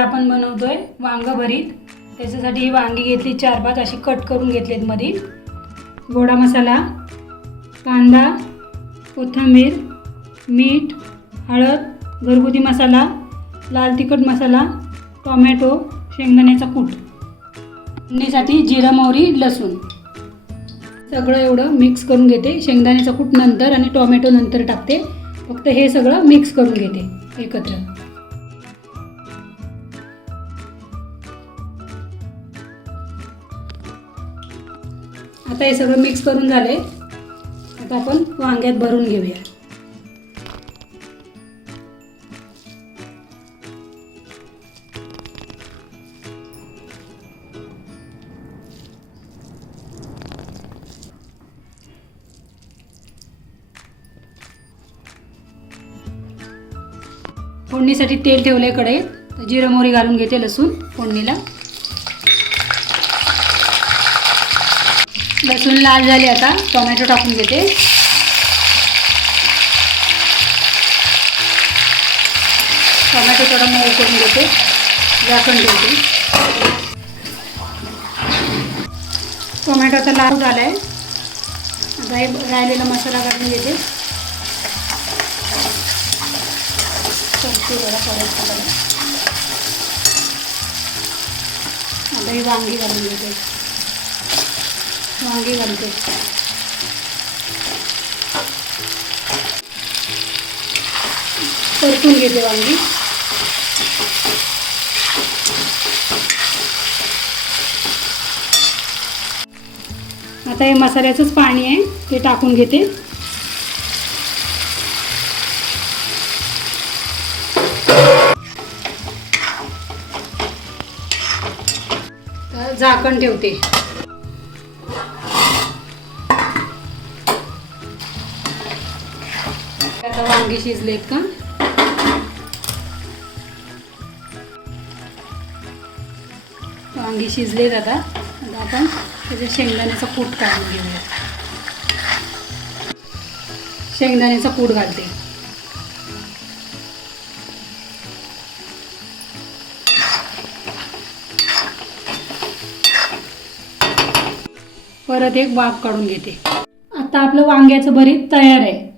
आपण बनवतोय वांग भरीत. त्याच्यासाठी ही वांगी घेतली चार पाच अशी कट करून घेतलीत मध्ये गोडा मसाला कांदा कोथिंबीर मीठ हळद घरगुती मसाला लाल तिखट मसाला टोमॅटो शेंगदाण्याचा कूट. फोडणीसाठी जिरा मोहरी लसूण. सगळं एवढं मिक्स करून घेते. शेंगदाण्याचा कूट नंतर आणि टोमॅटो नंतर टाकते. फक्त हे सगळं मिक्स करून घेते एकत्र. आता हे सगळं मिक्स करून झाले आता आपण वांग्यात भरून घेऊया. फोडणीसाठी तेल ठेवले कढईत. जिरं मोहरी घालून घेते लसूण फोडणीला. लसूण लाल झाले आता. टोमॅटो टाकून घेते. टोमॅटो थोडा मऊ करून घेते झाकण ठेवते टोमॅटो आता लाल झाला आहे आता राहिलेला मसाला घालून घेते. आता ही वांगी घालून घेते. वांगी घालते. परतून घेते वांगी. आता हे मसाल्याचंच पाणी आहे ते टाकून घेते. झाकण ठेवते. आता वांगी शिजलेत का? वांगी शिजलेत आता. आता आपण त्याचे शेंगदाण्याचा कूट काढून घेऊया शेंगदाण्याचा कूट घालते. परत एक वाफ काढून घेते. आता आपलं वांग्याचं भरीत तयार आहे.